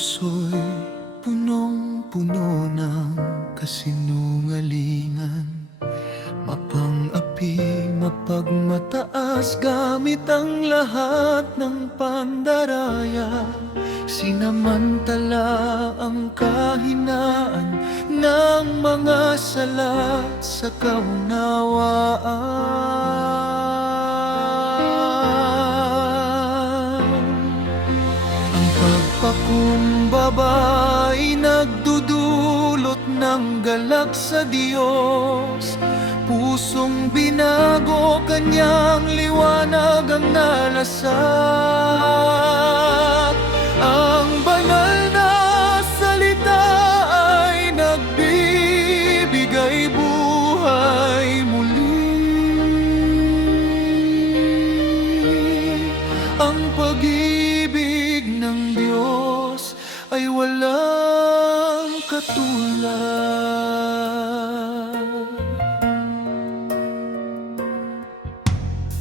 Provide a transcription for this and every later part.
puso'y punong-puno ng kasinungalingan. Mapang-api, mapagmataas, gamit ang lahat ng pandaraya. Sinamantala ang kahinaan ng mga sala sa kaunawaan. Ang pagpakumbaba ay nagdudulot ng galak sa Diyos. Pusong binago, kanyang liwanag ang nalasap. Ang banal na salita ay nagbibigay buhay muli. Ang pag-ibig ng Diyos ay walang katulad.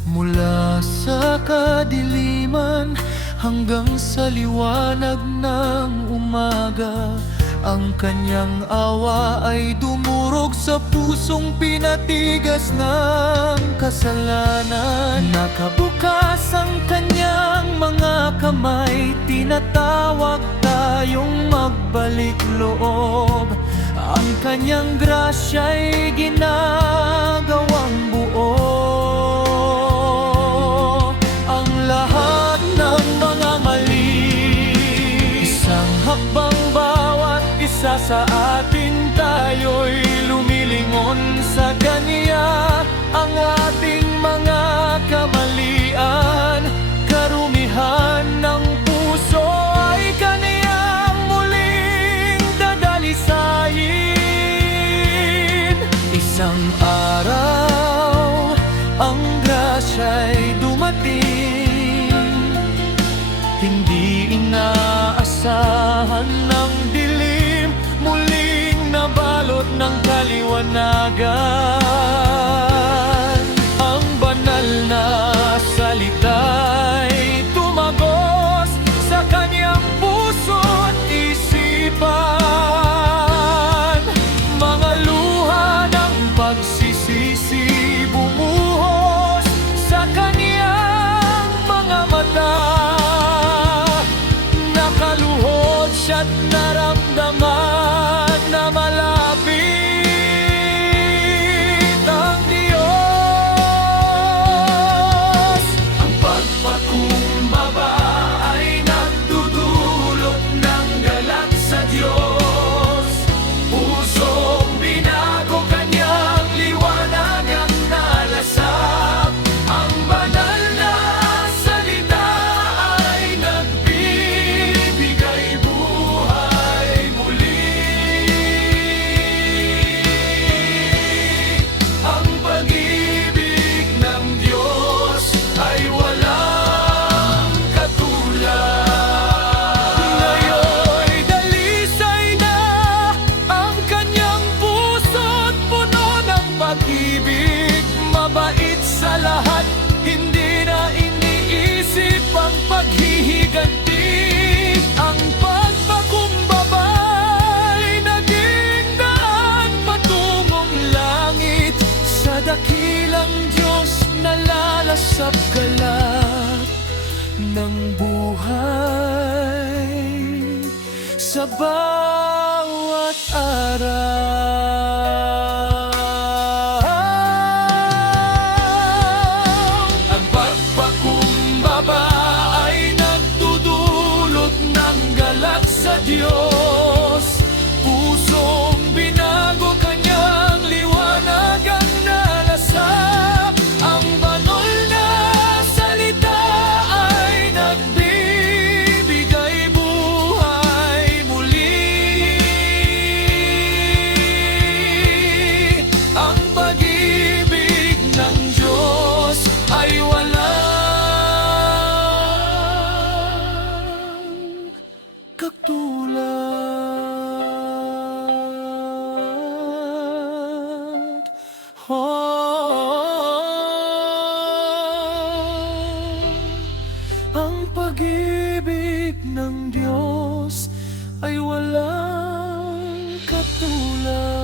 Mula sa kadiliman hanggang sa liwanag ng umaga, ang kanyang awa ay dumurog sa pusong pinatigas ng kasalanan. Nakabukas ang kanyang mga kamay, tinatawag tayong magbalik loob. Ang kanyang grasya'y ginagawang buo. Ang lahat ng mga mali, isang hakbang bawat isa sa atin, tayo'y lumilingon sa Kanya. Ang ating mga kamalian, karumihan ng puso ay Kaniyang muling dadalisayin. Isang araw, ang grasya'y dumating, hindi inaasahan ng dilim, muling nabalot ng kaliwanagan. Ang banal na salita'y tumagos sa kanyang puso't isipan. Mga luha ng pagsisisi bumuhos sa kanyang mga mata. Nakaluhod siya't naramdaman na malapit ang Diyos. Ang pagpakumbaba ay nagdudulot ng galak sa Diyos. Pusong binago, kanyang liwanag ang nalasap. Ang banal na salita ay nagbibigay buhay muli. Ang pag-ibig ng Diyos ay walang katulad. Ngayon'y dalisay na ang kanyang puso't puno ng pag-ibig. Mabait sa lahat, hindi na iniisip ang paghihiganti. Ang pagpakumbaba'y naging daan patungong langit. Sa dakilang Diyos nalalasap galak ng buhay sa bawat araw. Ang pagpakumbaba ay nagdudulot ng galak sa Diyos. Pusong binago, kanyang liwanag ang nalasap. Ang banal na salita ay nagbibigay buhay muli. Ang pag-ibig ng Diyos ay walang katulad. Ang pag-ibig ng Diyos ay walang katulad.